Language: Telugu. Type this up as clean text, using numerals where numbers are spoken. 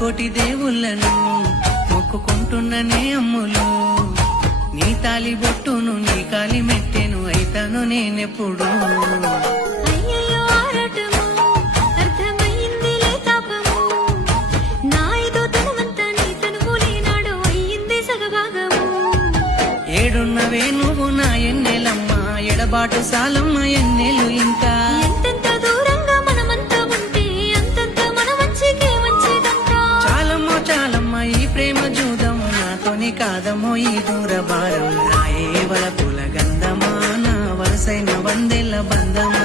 కోటి దేవుళ్ళను మొక్కుకుంటున్ననే అమ్ములు, నీ తాలి బొట్టును నీ కాలి మెట్టెను అయితాను నేనెప్పుడు. ఏడున్నవే నువ్వు నా ఎన్నెలమ్మా, ఎడబాటు సాలమ్మ ఎన్నెలు ఇంకా. ఎంతెంత దూరంగా మనమంతా ఉంటే అంతంత మన మంచికే మంచిదంట. చాలమ్మో చాలమ్మ ఈ ప్రేమ జూదము, నాతోని కాదమ్మో ఈ దూర భారం. నా ఏ వలపుల గంధమా, నా వరసైన వందెల బంధమా.